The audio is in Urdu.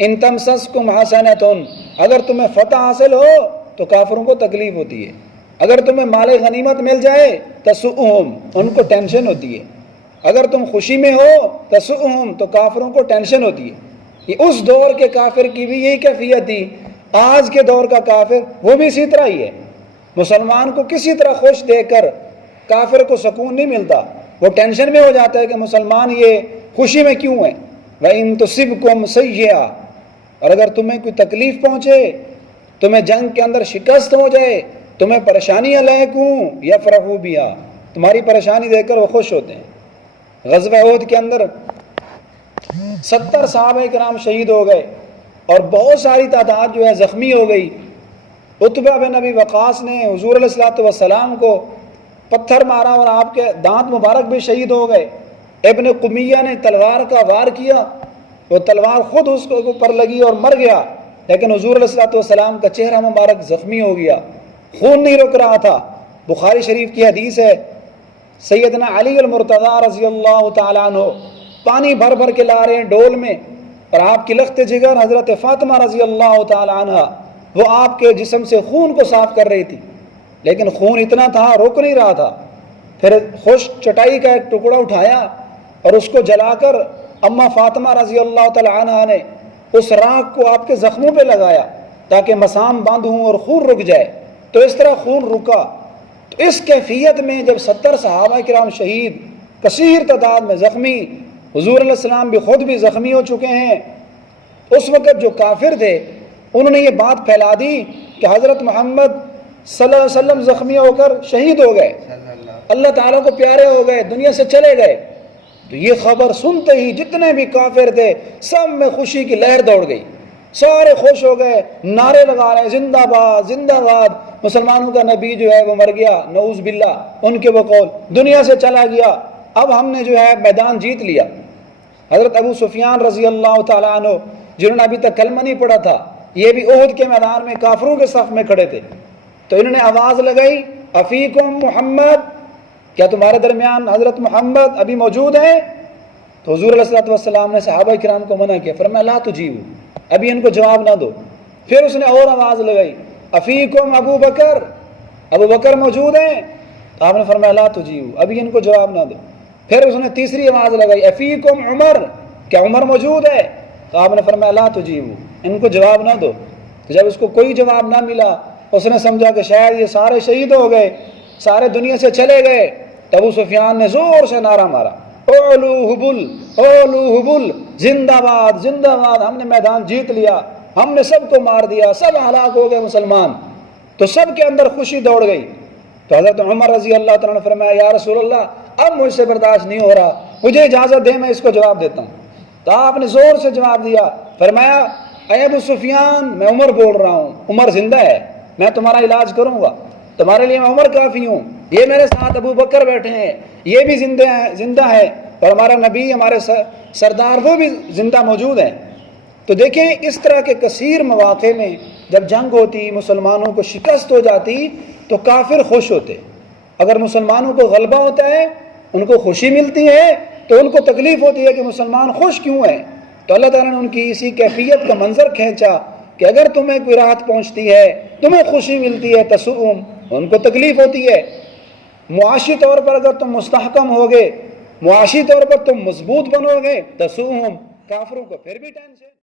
ان تمسسکم حسنۃ، اگر تمہیں فتح حاصل ہو تو کافروں کو تکلیف ہوتی ہے، اگر تمہیں مال غنیمت مل جائے تسؤہم، ان کو ٹینشن ہوتی ہے، اگر تم خوشی میں ہو تسؤہم، تو کافروں کو ٹینشن ہوتی ہے۔ یہ اس دور کے کافر کی بھی یہی کیفیت تھی، آج کے دور کا کافر وہ بھی اسی طرح ہی ہے۔ مسلمان کو کسی طرح خوش دیکھ کر کافر کو سکون نہیں ملتا، وہ ٹینشن میں ہو جاتا ہے کہ مسلمان یہ خوشی میں کیوں ہے۔ وَإِن تُصِبْكُمْ سَيِّئَةٌ، اور اگر تمہیں کوئی تکلیف پہنچے، تمہیں جنگ کے اندر شکست ہو جائے، تمہیں پریشانیاں لاحق ہوں، یفرحوا بہا، تمہاری پریشانی دیکھ کر وہ خوش ہوتے ہیں۔ غزوہ احد کے اندر 70 صحابہ کرام شہید ہو گئے اور بہت ساری تعداد جو ہے زخمی ہو گئی۔ عتبہ بن ابی وقاص نے حضور علیہ الصلوۃ والسلام کو پتھر مارا اور آپ کے دانت مبارک بھی شہید ہو گئے۔ ابن قمیہ نے تلوار کا وار کیا، وہ تلوار خود اس کو اوپر لگی اور مر گیا، لیکن حضور علیہ الصلوۃ والسلام کا چہرہ مبارک زخمی ہو گیا، خون نہیں رک رہا تھا۔ بخاری شریف کی حدیث ہے، سیدنا علی المرتضیٰ رضی اللہ تعالیٰ عنہ پانی بھر بھر کے لا رہے ہیں ڈول میں، اور آپ کی لخت جگر حضرت فاطمہ رضی اللہ تعالیٰ عنہ وہ آپ کے جسم سے خون کو صاف کر رہی تھی، لیکن خون اتنا تھا رک نہیں رہا تھا۔ پھر خشک چٹائی کا ایک ٹکڑا اٹھایا اور اس کو جلا کر اماں فاطمہ رضی اللہ تعالیٰ عنہ نے اس راکھ کو آپ کے زخموں پہ لگایا تاکہ مسام بند ہوں اور خون رک جائے، تو اس طرح خون رکا۔ تو اس کیفیت میں جب 70 صحابہ کرام شہید، کثیر تعداد میں زخمی، حضور علیہ السلام بھی خود بھی زخمی ہو چکے ہیں، اس وقت جو کافر تھے انہوں نے یہ بات پھیلا دی کہ حضرت محمد صلی اللہ علیہ وسلم زخمی ہو کر شہید ہو گئے، اللہ تعالیٰ کو پیارے ہو گئے، دنیا سے چلے گئے۔ تو یہ خبر سنتے ہی جتنے بھی کافر تھے سب میں خوشی کی لہر دوڑ گئی، سارے خوش ہو گئے، نعرے لگا رہے ہیں زندہ باد زندہ باد، مسلمانوں کا نبی جو ہے وہ مر گیا، نعوذ باللہ ان کے بقول دنیا سے چلا گیا، اب ہم نے جو ہے میدان جیت لیا۔ حضرت ابو سفیان رضی اللہ تعالیٰ عنہ جنہوں نے ابھی تک کلمہ نہیں پڑھا تھا، یہ بھی احد کے میدان میں کافروں کے صف میں کھڑے تھے، تو انہوں نے آواز لگائی افیکم محمد، کیا تمہارے درمیان حضرت محمد ابھی موجود ہیں؟ تو حضور علیہ الصلوۃ والسلام نے صحابہ کرام کو منع کیا، فرمایا لا تجیبوا، ابھی ان کو جواب نہ دو۔ پھر اس نے اور آواز لگائی افیکم ابو بکر، ابو بکر موجود ہیں؟ تو آپ نے فرمایا لا تجیبوا، ابھی ان کو جواب نہ دو۔ پھر اس نے تیسری آواز لگائی افیکم عمر، کیا عمر موجود ہے؟ تو آپ نے فرمایا لا تجیبوا، ان کو جواب نہ دو۔ تو جب اس کو کوئی جواب نہ ملا اس نے سمجھا کہ شاید یہ سارے شہید ہو گئے، سارے دنیا سے چلے گئے، تو ابو سفیان نے زور سے نعرہ مارا اولو حبل اولو حبل، زندہ باد زندہ باد، ہم نے میدان جیت لیا، ہم نے سب کو مار دیا، سب ہلاک ہو گئے مسلمان۔ تو سب کے اندر خوشی دوڑ گئی۔ تو حضرت عمر رضی اللہ تعالیٰ نے فرمایا یا رسول اللہ اب مجھ سے برداشت نہیں ہو رہا، مجھے اجازت دے میں اس کو جواب دیتا ہوں۔ تو آپ نے زور سے جواب دیا، فرمایا اے ابو سفیان میں عمر بول رہا ہوں، عمر زندہ ہے، میں تمہارا علاج کروں گا، تمہارے لیے میں عمر کافی ہوں، یہ میرے ساتھ ابو بکر بیٹھے ہیں، یہ بھی زندہ ہے، اور ہمارا نبی ہمارے سردار وہ بھی زندہ موجود ہیں۔ تو دیکھیں اس طرح کے کثیر مواقع میں جب جنگ ہوتی، مسلمانوں کو شکست ہو جاتی تو کافر خوش ہوتے، اگر مسلمانوں کو غلبہ ہوتا ہے ان کو خوشی ملتی ہے تو ان کو تکلیف ہوتی ہے کہ مسلمان خوش کیوں ہیں۔ تو اللہ تعالیٰ نے ان کی اسی کیفیت کا منظر کھینچا کہ اگر تمہیں کوئی راحت پہنچتی ہے، تمہیں خوشی ملتی ہے تسؤم، ان کو تکلیف ہوتی ہے۔ معاشی طور پر اگر تم مستحکم ہوگے، معاشی طور پر تم مضبوط بنو گے تسؤم، کافروں کو پھر بھی ٹینشن